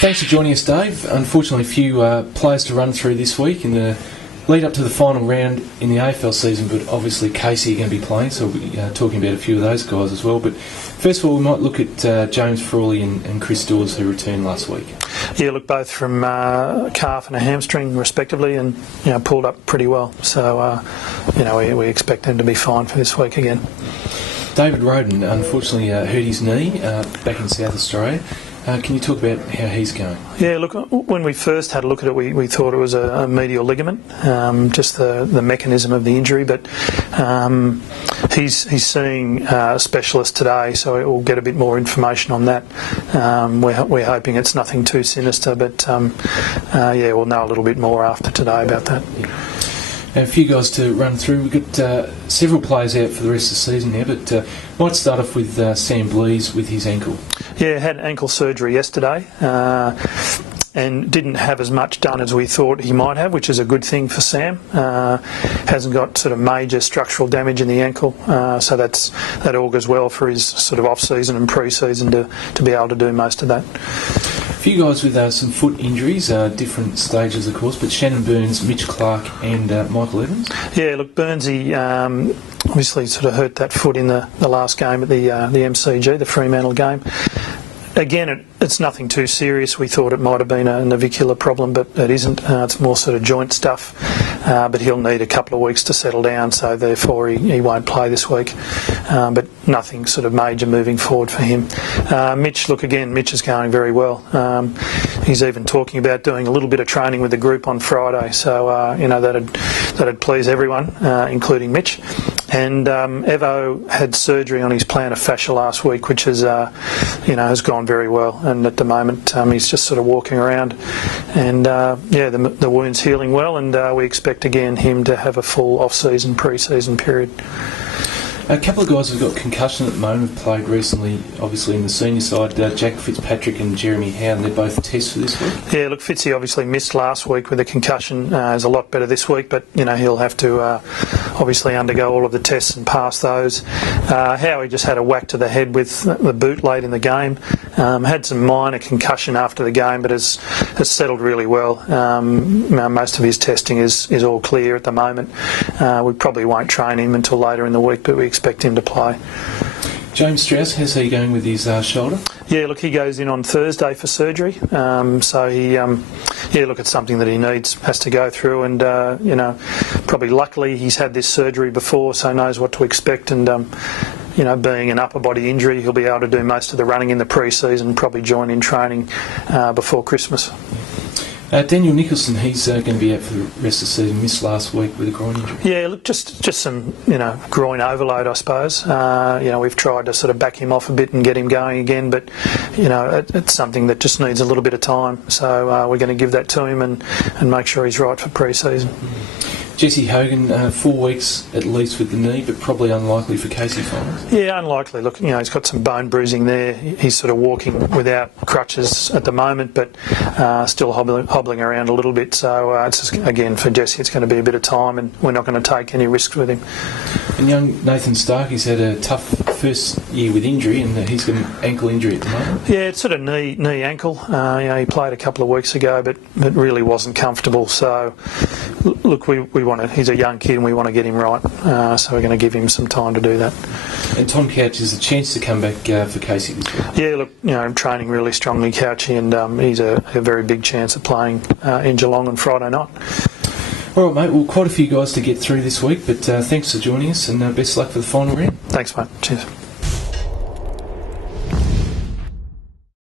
Thanks for joining us, Dave. Unfortunately, a few players to run through this week in the lead up to the final round in the AFL season, but obviously Casey are going to be playing, so we'll be talking about a few of those guys as well. But first of all, we might look at James Frawley and Chris Dawes, who returned last week. Yeah, look, both from a calf and a hamstring respectively, and pulled up pretty well. So we expect them to be fine for this week again. David Roden unfortunately hurt his knee back in South Australia. Can you talk about how he's going? Yeah, look, when we first had a look at it, we thought it was a medial ligament, just the mechanism of the injury, but he's seeing a specialist today, so we'll get a bit more information on that. We're hoping it's nothing too sinister, but we'll know a little bit more after today about that. Yeah. A few guys to run through. We've got several players out for the rest of the season now, but might start off with Sam Blease with his ankle. Yeah, had ankle surgery yesterday and didn't have as much done as we thought he might have, which is a good thing for Sam. Hasn't got sort of major structural damage in the ankle, so that augurs well for his sort of off-season and pre-season to be able to do most of that. A few guys with some foot injuries, different stages of course, but Shannon Burnes, Mitch Clark and Michael Evans. Yeah, look, Burnesy obviously sort of hurt that foot in the last game at the MCG, the Fremantle game. Again, it's nothing too serious. We thought it might have been a navicular problem, but it isn't. It's more sort of joint stuff. But he'll need a couple of weeks to settle down, so therefore he won't play this week. But nothing sort of major moving forward for him. Mitch is going very well. He's even talking about doing a little bit of training with the group on Friday, so that'd please everyone, including Mitch. And Evo had surgery on his plantar fascia last week, which has gone very well. And at the moment, he's just sort of walking around, and the wound's healing well. And we expect again him to have a full off-season, pre-season period. A couple of guys who've got concussion at the moment have played recently, obviously in the senior side, Jack Fitzpatrick and Jeremy Howden. They're both tests for this week. Yeah, look, Fitzy obviously missed last week with a concussion. Is a lot better this week, but he'll have to obviously undergo all of the tests and pass those. Howie just had a whack to the head with the boot late in the game. Had some minor concussion after the game, but has settled really well. Most of his testing is all clear at the moment. We probably won't train him until later in the week, but we expect him to play. James Strauss, how's he going with his shoulder? Yeah, look, he goes in on Thursday for surgery. So it's something that he has to go through, and probably luckily he's had this surgery before, so knows what to expect. And being an upper body injury, he'll be able to do most of the running in the pre-season, probably join in training before Christmas. Daniel Nicholson, he's going to be out for the rest of the season. Missed last week with a groin injury. Yeah, look, just some groin overload, I suppose. We've tried to sort of back him off a bit and get him going again, but it's something that just needs a little bit of time. So we're going to give that to him and make sure he's right for pre-season. Jesse Hogan, 4 weeks at least with the knee, but probably unlikely for Casey finals. Yeah, unlikely. Look, he's got some bone bruising there. He's sort of walking without crutches at the moment, but still hobbling around a little bit. So it's just, again, for Jesse, it's going to be a bit of time, and we're not going to take any risks with him. And young Nathan Stark, he's had a tough first year with injury, and he's got an ankle injury at the moment. Yeah, it's sort of knee ankle. He played a couple of weeks ago, but really wasn't comfortable. So look, he's a young kid and we want to get him right, so we're going to give him some time to do that. And Tom Couch is a chance to come back for Casey this week. Yeah, look, I'm training really strongly, Couchy, and he's a very big chance of playing in Geelong on Friday night. All right, mate, well, quite a few guys to get through this week, but thanks for joining us, and best luck for the final round. Thanks, mate. Cheers.